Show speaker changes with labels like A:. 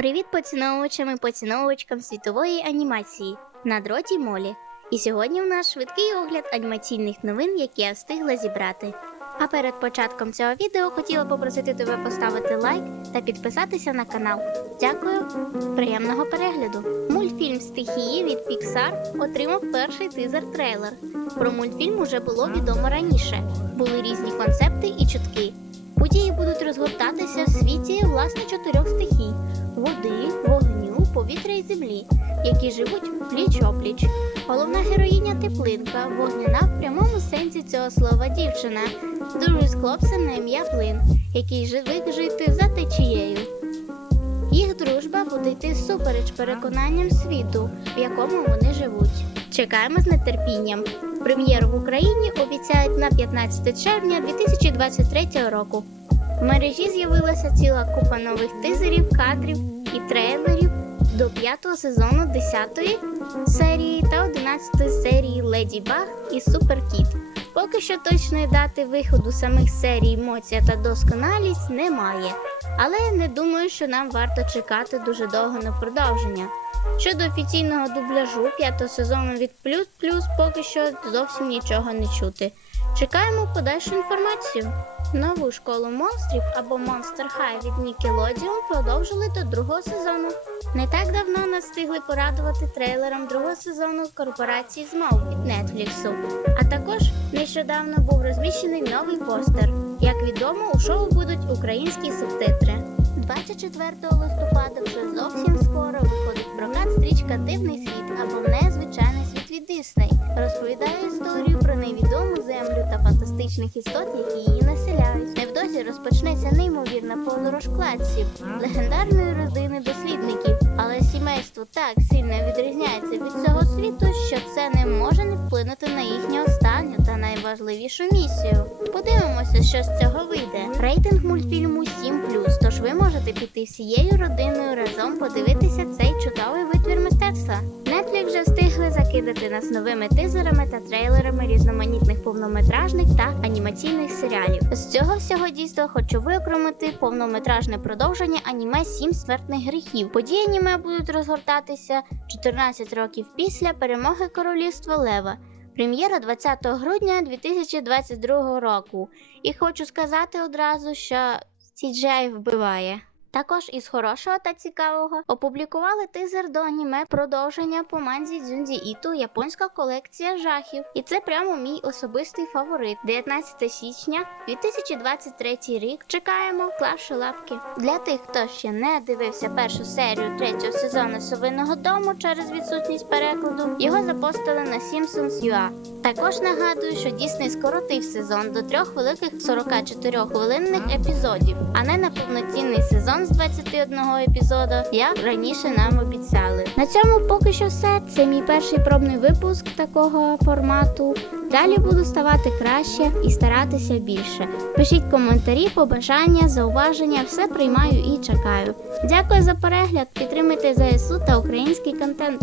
A: Привіт поціновувачам і поціновувачкам світової анімації на дроті Молі. І сьогодні у нас швидкий огляд анімаційних новин, які я встигла зібрати. А перед початком цього відео хотіла попросити тебе поставити лайк та підписатися на канал. Дякую, приємного перегляду. Мультфільм Стихії від Pixar отримав перший тизер-трейлер. Про мультфільм уже було відомо раніше. Були різні концепти і чутки. Події будуть розгортатися в світі власне чотирьох стихій: води, вогню, повітря і землі, які живуть пліч-опліч. Головна героїня теплинка, вогняна в прямому сенсі цього слова дівчина, дружить з хлопцем на ім'я Плин, який звик жити за течією. Їх дружба буде йти всупереч переконанням світу, в якому вони живуть. Чекаємо з нетерпінням. Прем'єру в Україні обіцяють на 15 червня 2023 року. В мережі з'явилася ціла купа нових тизерів, кадрів і трейлерів до п'ятого сезону 10-ї серії та 11 серії Леді Баг і Супер Кіт. Поки що точної дати виходу самих серій Моція та досконалість немає, але не думаю, що нам варто чекати дуже довго на продовження. Щодо офіційного дубляжу п'ятого сезону від Плюс Плюс поки що зовсім нічого не чути. Чекаємо подальшу інформацію. Нову школу монстрів або Monster High від Nickelodeon продовжили до другого сезону. Не так давно нас встигли порадувати трейлером другого сезону корпорації Змов від Нетфліксу. А також нещодавно був розміщений новий постер. Як відомо, у шоу будуть українські субтитри. 24 листопада вже зовсім скоро виходить прокат стрічка Дивний світ або Незвичайний світ від Дисней. Розповідає історію про невідому землю та фантастичних істот, які її населяють. Невдовзі розпочнеться неймовірна подорож кладців, легендарної родини дослідників. Але сімейство так сильно відрізняється від цього світу, що це не може не вплинути на їхню останню та найважливішу місію. Подивимося, що з цього вийде. Рейтинг мультфільму 7+, тож ви можете піти всією родиною разом подивитися цей чудовий вже встигли нас новими тизерами та трейлерами різноманітних повнометражних та анімаційних серіалів. З цього всього дійства хочу виокремити повнометражне продовження аніме Сім смертних гріхів. Події аніме будуть розгортатися 14 років після перемоги королівства Лева. Прем'єра 20 грудня 2022 року. І хочу сказати одразу, що CGI вбиває. Також із хорошого та цікавого опублікували тизер до аніме продовження по манзі Дзюнзі Іту японська колекція жахів. І це прямо мій особистий фаворит. 19 січня 2023 рік. Чекаємо клавши лапки. Для тих, хто ще не дивився першу серію третього сезону Совиного дому через відсутність перекладу, його запостили на Simpsons.ua. Також нагадую, що Дісней скоротив сезон до трьох великих 44 хвилинних епізодів, а не на повноцінний сезон з 21 епізоду, як раніше нам обіцяли. На цьому поки що все. Це мій перший пробний випуск такого формату. Далі буду ставати краще і старатися більше. Пишіть коментарі, побажання, зауваження, все приймаю і чекаю. Дякую за перегляд, підтримуйте ЗСУ та український контент.